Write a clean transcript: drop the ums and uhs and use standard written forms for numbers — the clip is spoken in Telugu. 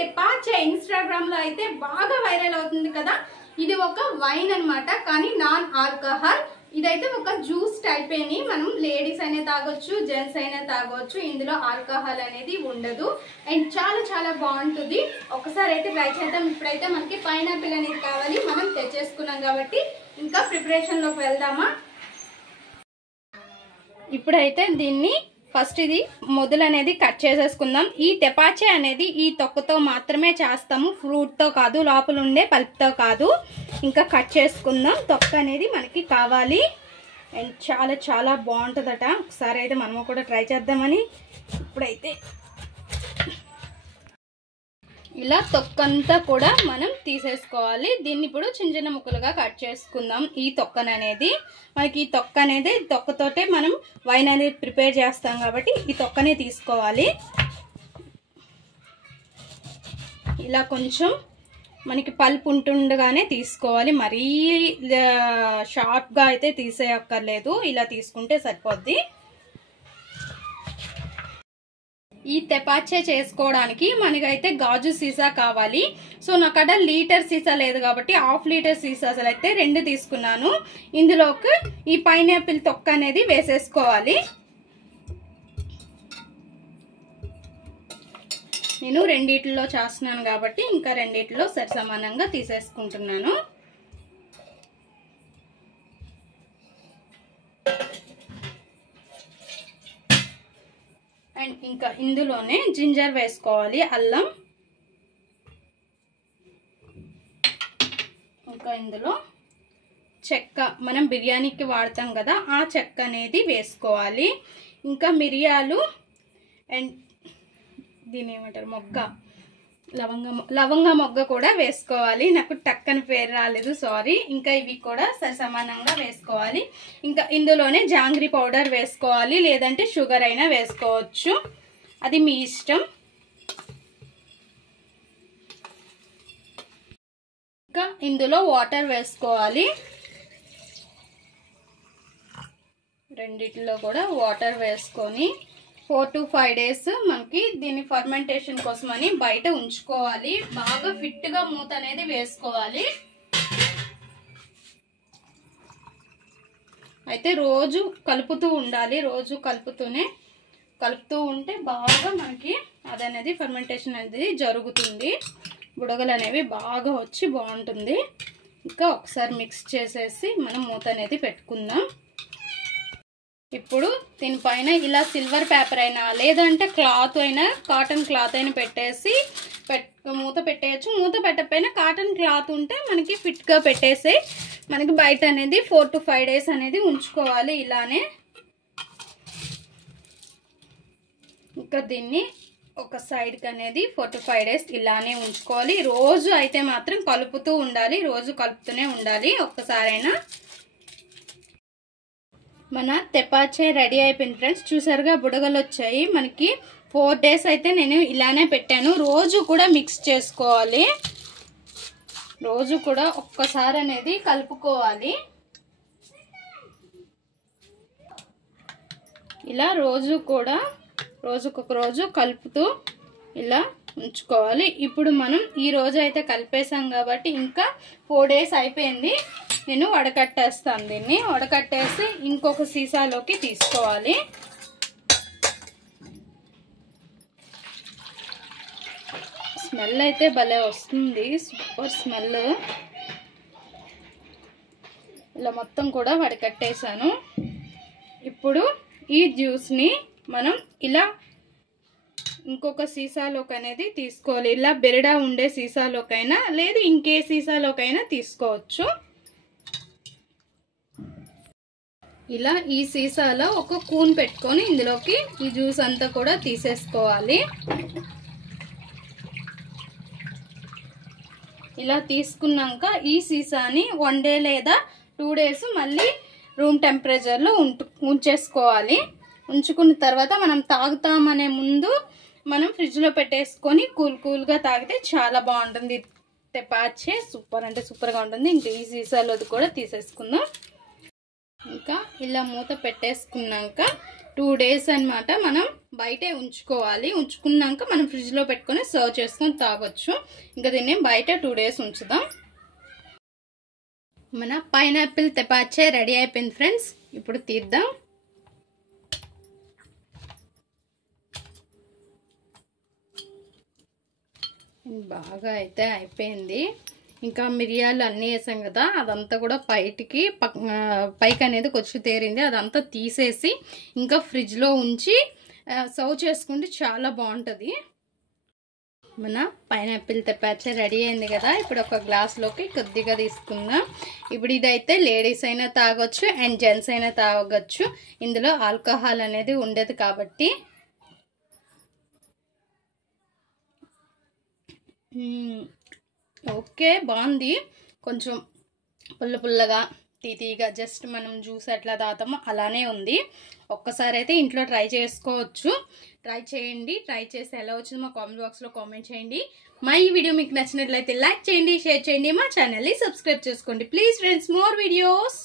తెపాచే ఇన్స్టాగ్రామ్ లో అయితే బాగా వైరల్ అవుతుంది కదా. ఇది ఒక వైన్ అన్నమాట, కానీ నాన్ ఆల్కహాల్. ఇదైతే ఒక జ్యూస్ టైప్ అని, మనం లేడీస్ అయినా తాగొచ్చు, జెంట్స్ అయినా తాగొచ్చు. ఇందులో ఆల్కహాల్ అనేది ఉండదు అండ్ చాలా చాలా బాగుంటుంది. ఒకసారి అయితే ట్రై చేద్దాం. ఇప్పుడైతే మనకి పైనాపిల్ అనేది కావాలి, మనం తెచ్చేసుకున్నాం కాబట్టి ఇంకా ప్రిపరేషన్ లోకి వెళ్దామా. ఇప్పుడైతే దీన్ని ఫస్ట్ ఇది మొదలు అనేది కట్ చేసేసుకుందాం. ఈ తెపాచే అనేది ఈ తొక్కతో మాత్రమే చేస్తాము, ఫ్రూట్ తో కాదు, లోపల ఉండే పల్ప్తో కాదు. ఇంకా కట్ చేసుకుందాం. తొక్క అనేది మనకి కావాలి అండ్ చాలా చాలా బాగుంటుందట. ఒకసారి అయితే మనము కూడా ట్రై చేద్దామని ఇప్పుడైతే ఇలా తొక్కంతా కూడా మనం తీసేసుకోవాలి. దీన్ని ఇప్పుడు చిన్న చిన్న ముక్కలుగా కట్ చేసుకుందాం. ఈ తొక్కను అనేది మనకి ఈ తొక్క అనేది తొక్కతోటే మనం వైన్ అనేది ప్రిపేర్ చేస్తాం కాబట్టి ఈ తొక్కనే తీసుకోవాలి. ఇలా కొంచెం మనకి పల్ప్ ఉంటుండగానే తీసుకోవాలి, మరీ షార్ప్గా అయితే తీసేయక్కర్లేదు. ఇలా తీసుకుంటే సరిపోద్ది. ఈ తెపాచే చేసుకోవడానికి మనకైతే గాజు సీసా కావాలి. సో నాకడ లీటర్ సీసా లేదు కాబట్టి హాఫ్ లీటర్ సీసాలు అయితే 2 తీసుకున్నాను. ఇందులోకి ఈ పైనాపిల్ తొక్క అనేది వేసేసుకోవాలి. నేను 2 చేస్తున్నాను కాబట్టి ఇంకా 2 సరి సమానంగా తీసేసుకుంటున్నాను. అండ్ ఇంకా ఇందులోనే జింజర్ వేసుకోవాలి, అల్లం, ఇంకా ఇందులో చెక్క, మనం బిర్యానీకి వాడతాం కదా ఆ చెక్క అనేది వేసుకోవాలి. ఇంకా మిరియాలు అండ్ దీని ఏమంటారు మొగ్గ, లవంగ మొగ్గ కూడా వేసుకోవాలి. నాకు టక్కని పేరు రాలేదు, సారీ. ఇంకా ఇవి కూడా సమానంగా వేసుకోవాలి. ఇంకా ఇందులోనే జాంగ్రీ పౌడర్ వేసుకోవాలి, లేదంటే షుగర్ అయినా వేసుకోవచ్చు, అది మీ ఇష్టం. ఇంకా ఇందులో వాటర్ వేసుకోవాలి. 2 కూడా వాటర్ వేసుకొని 4 to 5 days మనకి దీని ఫర్మెంటేషన్ కోసమని బయట ఉంచుకోవాలి. బాగా ఫిట్ గా మూత అనేది వేసుకోవాలి. అయితే రోజు కలుపుతూ ఉండాలి. రోజు కలుపుతూ ఉంటే బాగా మనకి అదనేది ఫర్మెంటేషన్ అనేది జరుగుతుంది. బుడగలు అనేవి బాగా వచ్చి బాగుంటుంది. ఇంకా ఒకసారి మిక్స్ చేసేసి మనం మూత అనేది పెట్టుకుందాం. ఇప్పుడు దీనిపైన ఇలా సిల్వర్ పేపర్ అయినా లేదంటే క్లాత్ అయినా, కాటన్ క్లాత్ అయినా పెట్టేసి మూత పెట్టేయచ్చు. మూత పెట్టకపోయినా కాటన్ క్లాత్ ఉంటే మనకి ఫిట్గా పెట్టేసి మనకి బయట అనేది 4 to 5 days అనేది ఉంచుకోవాలి ఇలానే. ఇంకా దీన్ని ఒక సైడ్కి అనేది 4 to 5 days ఇలానే ఉంచుకోవాలి. రోజు అయితే మాత్రం కలుపుతూ ఉండాలి, రోజు కలుపుతూనే ఉండాలి ఒక్కసారైనా. మన తెపాచే రెడీ అయిపోయింది ఫ్రెండ్స్. చూసారుగా బుడగలు వచ్చాయి. మనకి 4 days అయితే నేను ఇలానే పెట్టాను. రోజు కూడా మిక్స్ చేసుకోవాలి, రోజు కూడా ఒక్కసారి అనేది కలుపుకోవాలి. ఇలా రోజు కూడా రోజుకొక రోజు కలుపుతూ ఇలా ఉంచుకోవాలి. ఇప్పుడు మనం ఈ రోజు అయితే కలిపేసాం కాబట్టి ఇంకా 4 days అయిపోయింది. నేను వడకట్టేస్తాను. దీన్ని వడకట్టేసి ఇంకొక సీసాలోకి తీసుకోవాలి. స్మెల్ అయితే భలే వస్తుంది, సూపర్ స్మెల్. ఇలా మొత్తం కూడా వడకట్టేసాను. ఇప్పుడు ఈ జ్యూస్ని మనం ఇలా ఇంకొక సీసాలోకి అనేది తీసుకోవాలి. ఇలా బెరడా ఉండే సీసాలోకైనా లేదు ఇంకే సీసాలోకైనా తీసుకోవచ్చు. ఇలా ఈ సీసాలో ఒక కూన్ పెట్టుకొని ఇందులోకి ఈ జ్యూస్ అంతా కూడా తీసేసుకోవాలి. ఇలా తీసుకున్నాక ఈ సీసాని 1 day లేదా 2 days మళ్ళీ రూమ్ టెంపరేచర్లో ఉంచేసుకోవాలి. ఉంచుకున్న తర్వాత మనం తాగుతామనే ముందు మనం ఫ్రిడ్జ్లో పెట్టేసుకొని కూల్గా తాగితే చాలా బాగుంటుంది. తెపాచే సూపర్ అంటే సూపర్గా ఉంటుంది. ఇంకా ఈ సీసాలోది కూడా తీసేసుకుందాం. ఇంకా ఇలా మూత పెట్టేసుకున్నాక 2 days అన్నమాట. మనం బయటే ఉంచుకోవాలి. ఉంచుకున్నాక మనం ఫ్రిడ్జ్లో పెట్టుకొని సర్వ్ చేసుకొని తాగొచ్చు. ఇంకా దీన్ని బయట 2 days ఉంచుదాం. మన పైనాపిల్ తెపాచే రెడీ అయిపోయింది ఫ్రెండ్స్. ఇప్పుడు తీద్దాం. బాగా అయితే అయిపోయింది. ఇంకా మిరియాలు అన్నీ వేసాం కదా, అదంతా కూడా పైకి అనేది కొచ్చి తేరింది. అదంతా తీసేసి ఇంకా ఫ్రిడ్జ్లో ఉంచి సర్వ్ చేసుకుంటే చాలా బాగుంటుంది. మన పైనాపిల్ తెపాచే రెడీ అయింది కదా. ఇప్పుడు ఒక గ్లాస్లోకి కొద్దిగా తీసుకుందాం. ఇప్పుడు ఇదైతే లేడీస్ అయినా తాగొచ్చు అండ్ జెంట్స్ అయినా తాగొచ్చు. ఇందులో ఆల్కహాల్ అనేది ఉండదు కాబట్టి. ఓకే, బాగుంది. కొంచెం పుల్లగా తీగా జస్ట్ మనం జ్యూస్ ఎట్లా తాగుతామో అలానే ఉంది. ఒక్కసారి అయితే ఇంట్లో ట్రై చేసుకోవచ్చు. ట్రై చేయండి. ట్రై చేసి ఎలా వచ్చిందో మా కామెంట్ బాక్స్లో కామెంట్ చేయండి. మా ఈ వీడియో మీకు నచ్చినట్లయితే లైక్ చేయండి, షేర్ చేయండి, మా ఛానల్ని సబ్స్క్రైబ్ చేసుకోండి. Please friends, more videos.